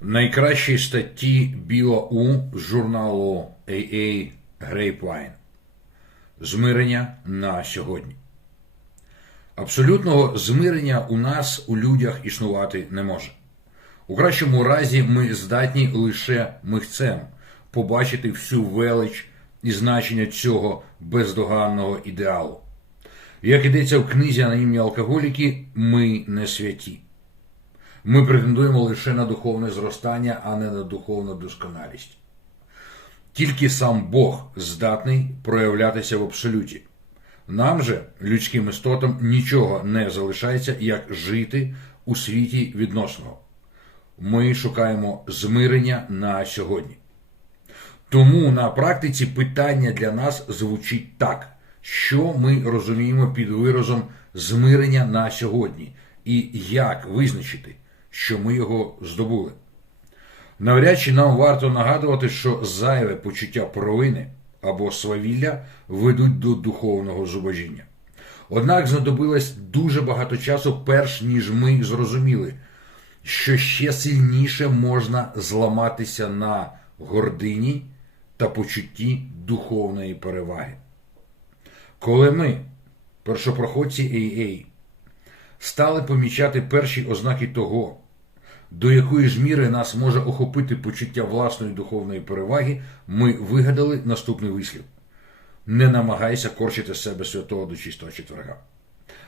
Найкращі статті Біла У з журналу AA Grapevine. Змирення на сьогодні. Абсолютного змирення у нас, у людях, існувати не може. У кращому разі ми здатні лише михцем побачити всю велич і значення цього бездоганного ідеалу. Як йдеться в книзі анонімні алкоголіки, ми не святі. Ми претендуємо лише на духовне зростання, а не на духовну досконалість. Тільки сам Бог здатний проявлятися в абсолюті. Нам же, людським істотам, нічого не залишається, як жити у світі відносного. Ми шукаємо змирення на сьогодні. Тому на практиці питання для нас звучить так, що ми розуміємо під виразом змирення на сьогодні, і як визначити, що ми його здобули. Навряд чи нам варто нагадувати, що зайве почуття провини або свавілля ведуть до духовного зубожіння. Однак знадобилось дуже багато часу, перш ніж ми зрозуміли, що ще сильніше можна зламатися на гордині та почутті духовної переваги. Коли ми, першопроходці AA, стали помічати перші ознаки того, до якої ж міри нас може охопити почуття власної духовної переваги, ми вигадали наступний вислів: не намагайся корчити з себе святого до чистого четверга.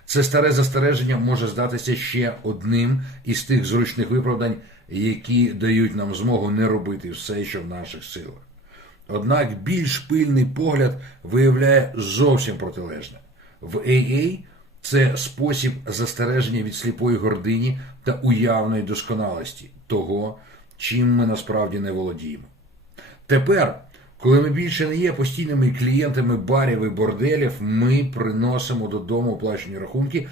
Це старе застереження може здатися ще одним із тих зручних виправдань, які дають нам змогу не робити все, що в наших силах. Однак більш пильний погляд виявляє зовсім протилежне. В AA це спосіб застереження від сліпої гордині та уявної досконалості того, чим ми насправді не володіємо. Тепер, коли ми більше не є постійними клієнтами барів і борделів, ми приносимо додому оплачені рахунки,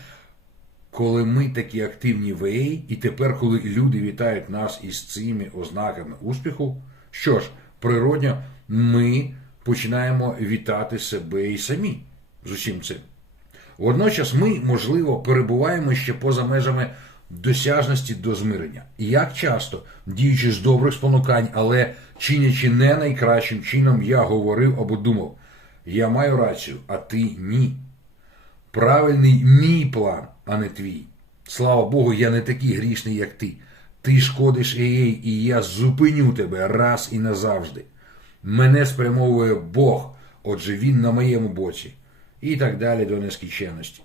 коли ми такі активні в AA, і тепер, коли люди вітають нас із цими ознаками успіху, що ж, природньо, ми починаємо вітати себе і самі з усім цим. Водночас ми, можливо, перебуваємо ще поза межами досяжності до змирення. І як часто, діючи з добрих спонукань, але чинячи не найкращим чином, я говорив або думав, я маю рацію, а ти ні. Правильний мій план, а не твій. Слава Богу, я не такий грішний, як ти. Ти шкодиш ей, і я зупиню тебе раз і назавжди. Мене спрямовує Бог, отже він на моєму боці і так далі до нескінченності.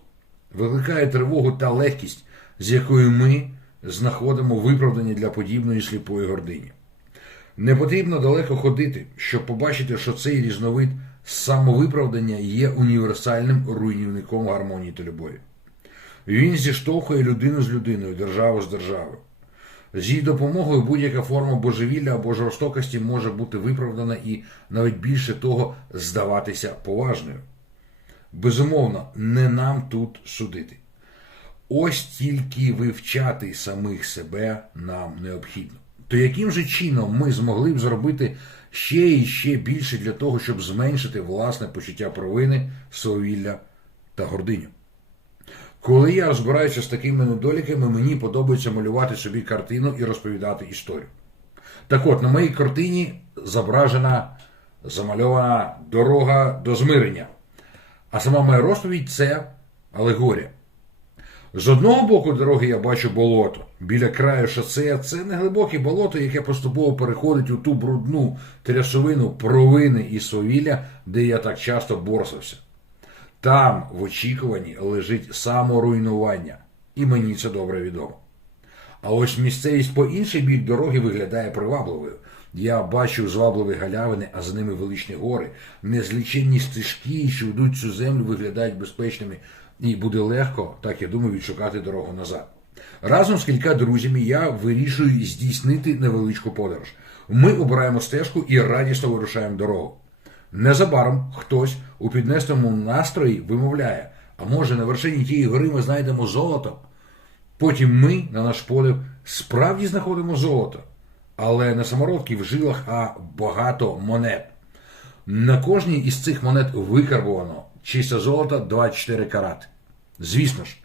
Викликає тривогу та легкість, з якою ми знаходимо виправдання для подібної сліпої гордині. Не потрібно далеко ходити, щоб побачити, що цей різновид самовиправдання є універсальним руйнівником гармонії та любові. Він зіштовхує людину з людиною, державу з державою. З її допомогою будь-яка форма божевілля або жорстокості може бути виправдана і навіть більше того здаватися поважною. Безумовно, не нам тут судити. Ось тільки вивчати самих себе нам необхідно. То яким же чином ми змогли б зробити ще і ще більше для того, щоб зменшити власне почуття провини, совілля та гординю? Коли я розбираюся з такими недоліками, мені подобається малювати собі картину і розповідати історію. Так от, на моїй картині зображена замальована дорога до змирення. А сама моя розповідь це алегорія. З одного боку дороги я бачу болото. Біля краю шосе це не глибоке болото, яке поступово переходить у ту брудну трясовину провини і совілля, де я так часто борсався. Там, в очікуванні, лежить саморуйнування, і мені це добре відомо. А ось місцевість по інший бік дороги виглядає привабливою. Я бачу звабливі галявини, а за ними величні гори, незліченні стежки, що ведуть цю землю, виглядають безпечними, і буде легко, так я думаю, відшукати дорогу назад. Разом з кілька друзями я вирішую здійснити невеличку подорож. Ми обираємо стежку і радісно вирушаємо дорогу. Незабаром хтось у піднесному настрої вимовляє, а може на вершині тієї гори ми знайдемо золото. Потім ми, на наш подив, справді знаходимо золото але не самородки в жилах, а багато монет. На кожній із цих монет викарбовано чисте золото 24 карати. Звісно ж,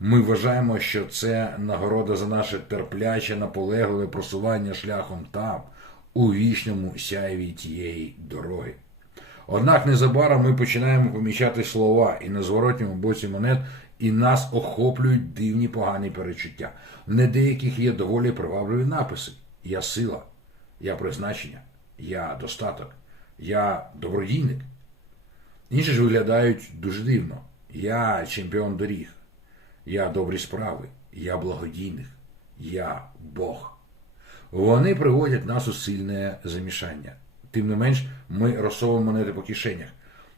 Ми вважаємо, що це нагорода за наше терпляче, наполегливе просування шляхом там, у вічному сяйві тієї дороги. Однак незабаром ми починаємо помічати слова і на зворотньому боці монет, і нас охоплюють дивні погані перечуття. Не деяких є доволі привабливі написи. Я сила, я призначення, я достаток, я добродійник. Інші ж виглядають дуже дивно. Я чемпіон доріг, я добрі справи, я благодійник, я Бог. Вони приводять нас у сильне замішання. Тим не менш, ми розсовуємо монети по кишенях.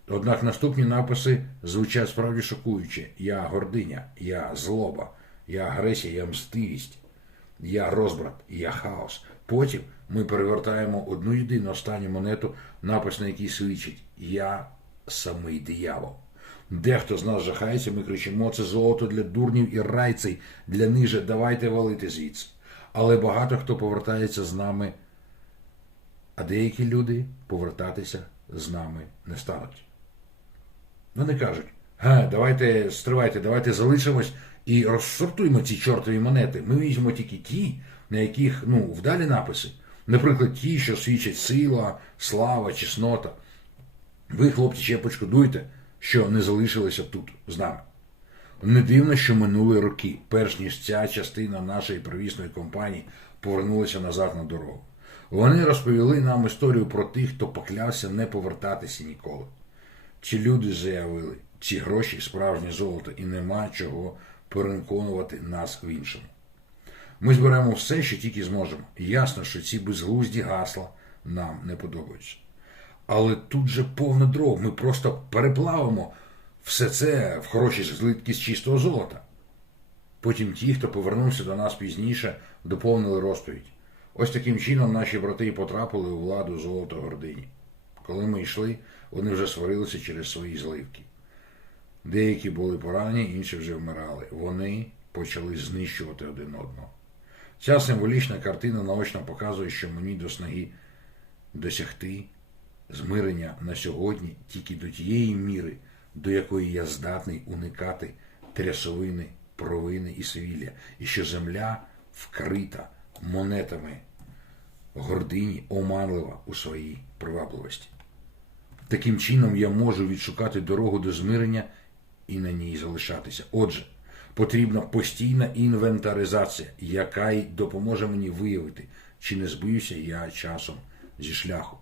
Однак наступні написи звучать справді шокуюче. Я гординя, я злоба, я агресія, я мстивість, я розбрат, я хаос. Потім ми перевертаємо одну єдину останню монету, напис на якій свідчить Я самий диявол. Дехто з нас жахається, ми кричимо, це золото для дурнів і райцей, для ниже, давайте валити звідси. Але багато хто повертається з нами, а деякі люди повертатися з нами не стануть. Вони кажуть, га, давайте стривайте, давайте залишимось і розсортуємо ці чортові монети. Ми візьмемо тільки ті, на яких ну, вдалі написи. Наприклад, ті, що свідчать сила, слава, чеснота. Ви, хлопці, ще почкодуйте, що не залишилися тут з нами. Не дивно, що минули роки, перш ніж ця частина нашої первісної компанії повернулася назад на дорогу. Вони розповіли нам історію про тих, хто поклявся не повертатися ніколи. Ці люди заявили, ці гроші справжнє золото, і нема чого переконувати нас в іншому. Ми зберемо все, що тільки зможемо. Ясно, що ці безглузді гасла нам не подобаються. Але тут же повно дров. Ми просто переплавимо все це в хороші злитки з чистого золота. Потім ті, хто повернувся до нас пізніше, доповнили розповідь. Ось таким чином наші брати потрапили у владу золото гордині. Коли ми йшли, вони вже сварилися через свої зливки. Деякі були поранені, інші вже вмирали. Вони почали знищувати один одного. Ця символічна картина наочно показує, що мені до снаги досягти змирення на сьогодні тільки до тієї міри, до якої я здатний уникати трясовини, провини і свілля, і що земля вкрита монетами гордині, оманлива у своїй привабливості. Таким чином я можу відшукати дорогу до змирення і на ній залишатися. Отже, потрібна постійна інвентаризація, яка й допоможе мені виявити, чи не збився я часом зі шляху.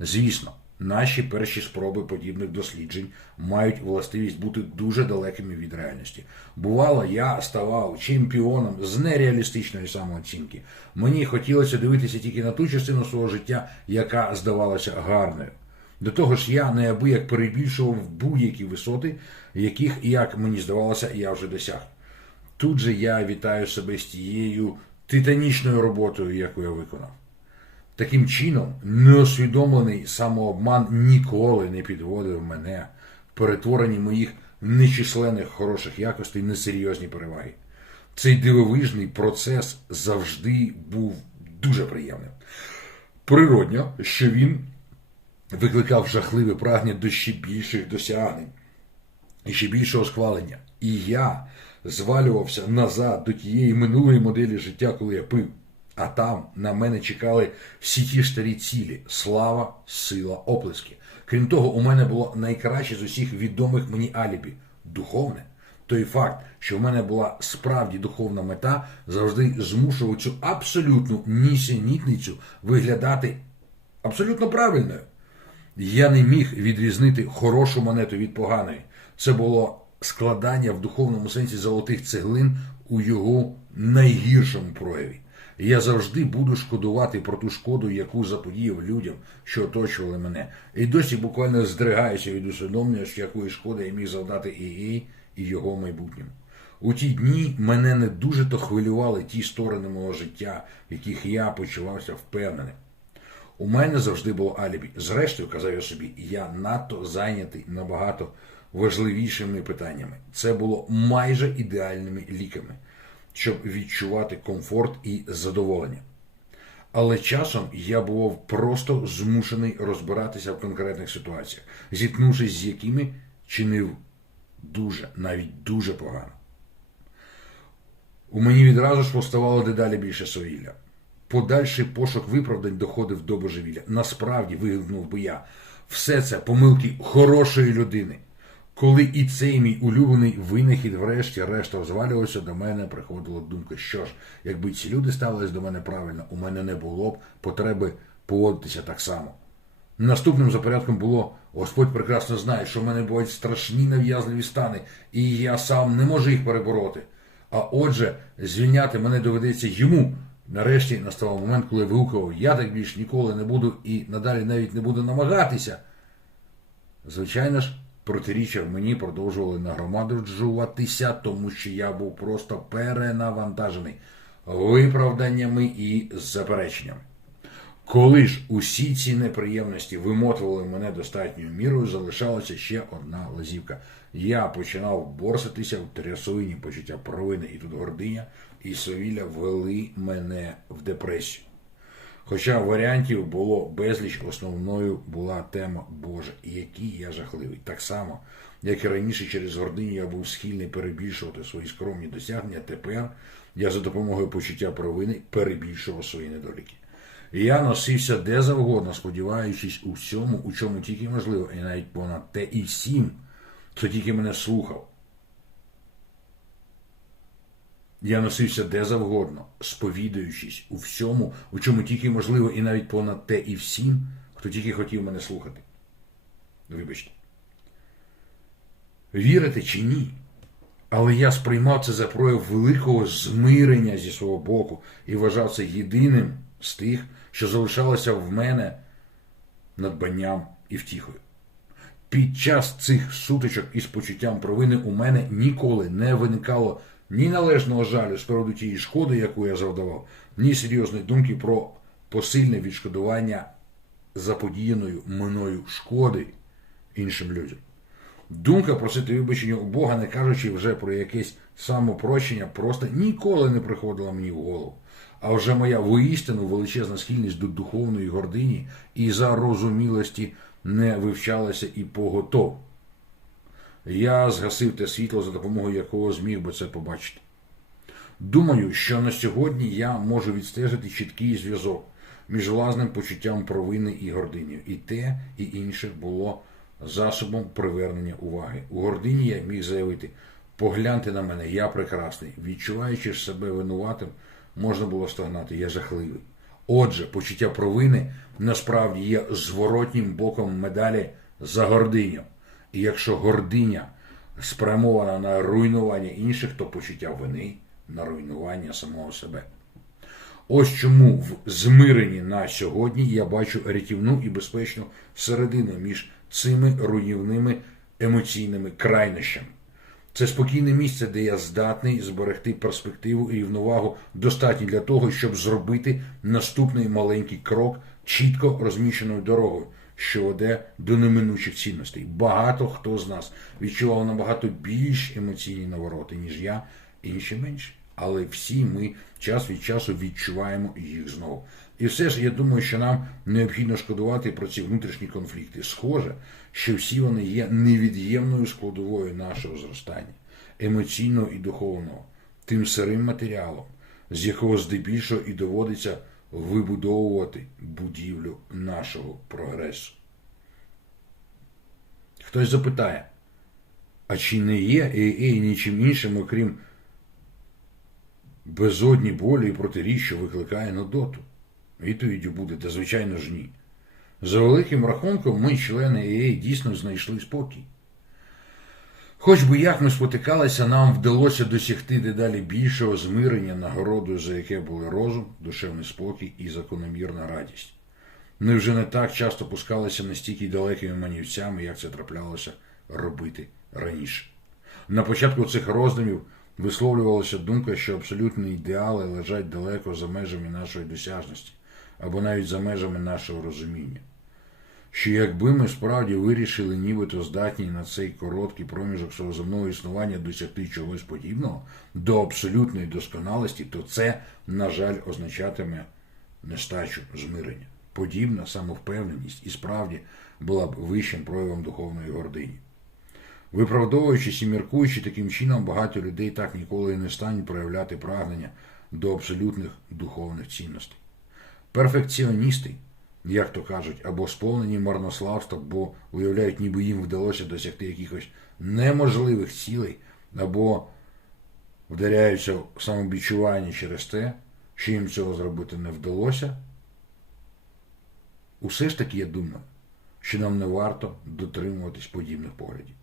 Звісно, наші перші спроби подібних досліджень мають властивість бути дуже далекими від реальності. Бувало, я ставав чемпіоном з нереалістичної самооцінки. Мені хотілося дивитися тільки на ту частину свого життя, яка здавалася гарною. До того ж, я неабияк перебільшував будь-які висоти, яких, як мені здавалося, я вже досяг. Тут же я вітаю себе з тією титанічною роботою, яку я виконав. Таким чином, неосвідомлений самообман ніколи не підводив мене в перетворенні моїх нечисленних хороших якостей в несерйозні переваги. Цей дивовижний процес завжди був дуже приємним. Природньо, що він викликав жахливе прагнення до ще більших досягнень і ще більшого схвалення. І я звалювався назад до тієї минулої моделі життя, коли я пив. А там на мене чекали всі ті старі цілі слава, сила, оплески. Крім того, у мене було найкраще з усіх відомих мені алібі духовне. Той факт, що в мене була справді духовна мета, завжди змушував цю абсолютну нісенітницю виглядати абсолютно правильною. Я не міг відрізнити хорошу монету від поганої. Це було складання в духовному сенсі золотих цеглин у його найгіршому прояві. Я завжди буду шкодувати про ту шкоду, яку заподіяв людям, що оточували мене. І досі буквально здригаюся від усвідомлення, що якої шкоди я міг завдати і і його майбутньому. У ті дні мене не дуже то хвилювали ті сторони мого життя, в яких я почувався впевненим. У мене завжди було алібі. Зрештою, казав я собі, я надто зайнятий набагато важливішими питаннями. Це було майже ідеальними ліками щоб відчувати комфорт і задоволення. Але часом я був просто змушений розбиратися в конкретних ситуаціях, зіткнувшись з якими чинив дуже, навіть дуже погано. У мені відразу ж поставало дедалі більше совілля. Подальший пошук виправдань доходив до божевілля. Насправді, вигукнув би я, все це помилки хорошої людини. Коли і цей мій улюблений винахід, врешті-решт розвалювався, до мене приходила думка, що ж, якби ці люди ставились до мене правильно, у мене не було б потреби поводитися так само. Наступним за порядком було Господь прекрасно знає, що в мене бувають страшні нав'язливі стани, і я сам не можу їх перебороти. А отже, звільняти мене доведеться йому. Нарешті наставав момент, коли вигукував, я так більш ніколи не буду і надалі навіть не буду намагатися. Звичайно ж, протиріччя в мені продовжували нагромаджуватися, тому що я був просто перенавантажений виправданнями і запереченнями. Коли ж усі ці неприємності вимотували мене достатньою мірою, залишалася ще одна лазівка. Я починав борситися в трясовині почуття провини, і тут гординя і совілля ввели мене в депресію. Хоча варіантів було безліч, основною була тема Боже, який я жахливий. Так само, як і раніше через гординю я був схильний перебільшувати свої скромні досягнення, тепер я за допомогою почуття провини перебільшував свої недоліки. І я носився де завгодно, сподіваючись у всьому, у чому тільки можливо, і навіть понад те і всім, хто тільки мене слухав. Я носився де завгодно, сповідуючись у всьому, у чому тільки можливо, і навіть понад те і всім, хто тільки хотів мене слухати. Вибачте. Вірите чи ні? Але я сприймав це за прояв великого змирення зі свого боку і вважав це єдиним з тих, що залишалося в мене надбанням і втіхою. Під час цих сутичок із почуттям провини у мене ніколи не виникало ні належного жалю з приводу тієї шкоди, яку я завдавав, ні серйозної думки про посильне відшкодування заподіяної мною шкоди іншим людям. Думка просити вибачення у Бога, не кажучи вже про якесь самопрощення, просто ніколи не приходила мені в голову. А вже моя воістину величезна схильність до духовної гордині і зарозумілості не вивчалася і поготов. Я згасив те світло, за допомогою якого зміг би це побачити. Думаю, що на сьогодні я можу відстежити чіткий зв'язок між власним почуттям провини і гординею. І те, і інше було засобом привернення уваги. У гордині я міг заявити: погляньте на мене, я прекрасний. Відчуваючи себе винуватим, можна було стогнати, я жахливий. Отже, почуття провини насправді є зворотнім боком медалі за гординю. І якщо гординя спрямована на руйнування інших, то почуття вини на руйнування самого себе. Ось чому в змиренні на сьогодні я бачу рятівну і безпечну середину між цими руйнівними емоційними крайнощами. Це спокійне місце, де я здатний зберегти перспективу і рівновагу достатньо для того, щоб зробити наступний маленький крок чітко розміщеною дорогою, що веде до неминучих цінностей. Багато хто з нас відчував набагато більш емоційні навороти, ніж я, інші менше. Але всі ми час від часу відчуваємо їх знову. І все ж я думаю, що нам необхідно шкодувати про ці внутрішні конфлікти. Схоже, що всі вони є невід'ємною складовою нашого зростання, емоційного і духовного, тим сирим матеріалом, з якого здебільшого і доводиться вибудовувати будівлю нашого прогресу. Хтось запитає, а чи не є AA нічим іншим, окрім безодні болі і протиріч, що викликає нудоту? Відповіддю буде, та звичайно ж ні. За великим рахунком, ми, члени AA, дійсно знайшли спокій. Хоч би як ми спотикалися, нам вдалося досягти дедалі більшого змирення нагородою, за яке були розум, душевний спокій і закономірна радість. Ми вже не так часто пускалися настільки далекими манівцями, як це траплялося робити раніше. На початку цих роздумів висловлювалася думка, що абсолютні ідеали лежать далеко за межами нашої досяжності або навіть за межами нашого розуміння. Що якби ми справді вирішили, нібито здатні на цей короткий проміжок свого земного існування досягти чогось подібного до абсолютної досконалості, то це, на жаль, означатиме нестачу змирення. Подібна самовпевненість і справді була б вищим проявом духовної гордині. Виправдовуючись і міркуючи таким чином, багато людей так ніколи і не стануть проявляти прагнення до абсолютних духовних цінностей. Перфекціоністи, як то кажуть, або сповнені марнославства, бо уявляють, ніби їм вдалося досягти якихось неможливих цілей, або вдаряються в самобічування через те, що їм цього зробити не вдалося. Усе ж таки я думаю, що нам не варто дотримуватись подібних поглядів.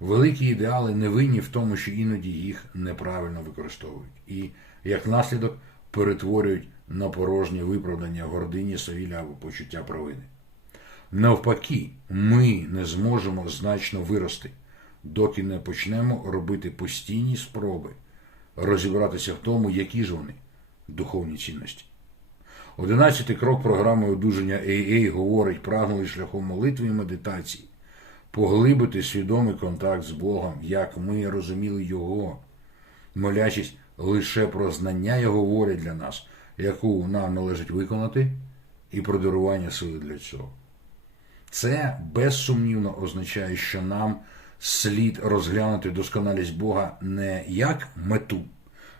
Великі ідеали не винні в тому, що іноді їх неправильно використовують і, як наслідок, перетворюють на порожнє виправдання гордині, совілля або почуття провини. Навпаки, ми не зможемо значно вирости, доки не почнемо робити постійні спроби розібратися в тому, які ж вони духовні цінності. Одинадцятий крок програми одужання AA говорить, прагнули шляхом молитви і медитації поглибити свідомий контакт з Богом, як ми розуміли Його, молячись лише про знання Його волі для нас, яку нам належить виконати, і про дарування сили для цього. Це безсумнівно означає, що нам слід розглянути досконалість Бога не як мету,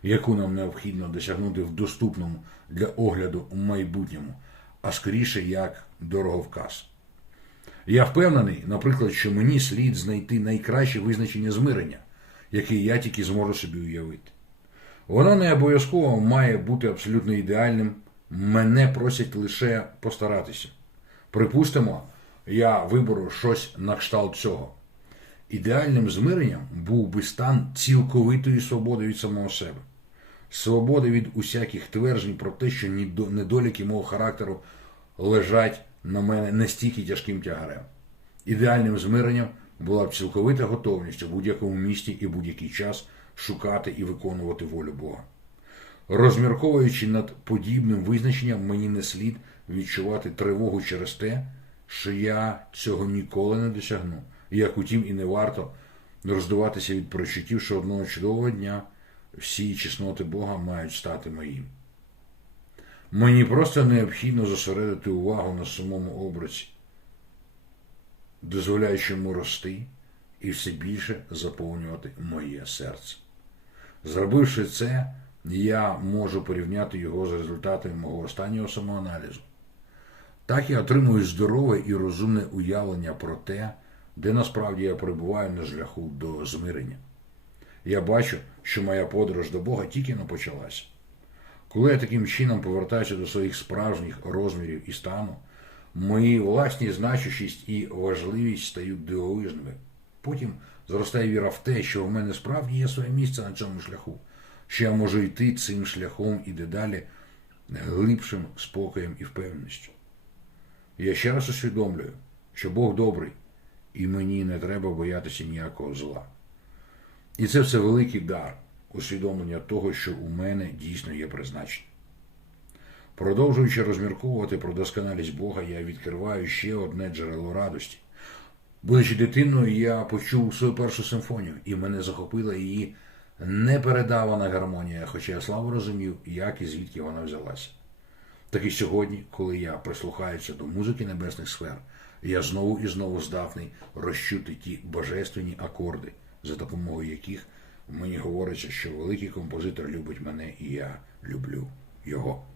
яку нам необхідно досягнути в доступному для огляду у майбутньому, а скоріше як дороговказ. Я впевнений, наприклад, що мені слід знайти найкраще визначення змирення, яке я тільки зможу собі уявити. Воно не обов'язково має бути абсолютно ідеальним, мене просять лише постаратися. Припустимо, я виберу щось на кшталт цього. Ідеальним змиренням був би стан цілковитої свободи від самого себе, свободи від усяких тверджень про те, що недоліки мого характеру лежать на мене настільки тяжким тягарем. Ідеальним змиренням була б цілковита готовність у будь-якому місті і будь-який час шукати і виконувати волю Бога. Розмірковуючи над подібним визначенням, мені не слід відчувати тривогу через те, що я цього ніколи не досягну, як утім і не варто роздуватися від прочуттів, що одного чудового дня всі чесноти Бога мають стати моїм. Мені просто необхідно зосередити увагу на самому образі, дозволяючи йому рости і все більше заповнювати моє серце. Зробивши це, я можу порівняти його з результатами мого останнього самоаналізу. Так я отримую здорове і розумне уявлення про те, де насправді я перебуваю на шляху до змирення. Я бачу, що моя подорож до Бога тільки не почалася. Коли я таким чином повертаюся до своїх справжніх розмірів і стану, мої власні значущість і важливість стають дивовижними. Потім зростає віра в те, що в мене справді є своє місце на цьому шляху, що я можу йти цим шляхом і дедалі глибшим спокоєм і впевненістю. Я ще раз усвідомлюю, що Бог добрий, і мені не треба боятися ніякого зла. І це все великий дар усвідомлення того, що у мене дійсно є призначення. Продовжуючи розмірковувати про досконалість Бога, я відкриваю ще одне джерело радості. Будучи дитиною, я почув свою першу симфонію, і мене захопила її непередавана гармонія, хоча я слабо розумів, як і звідки вона взялася. Так і сьогодні, коли я прислухаюся до музики небесних сфер, я знову і знову здатний розчути ті божественні акорди, за допомогою яких Мені говориться, що великий композитор любить мене, і я люблю його.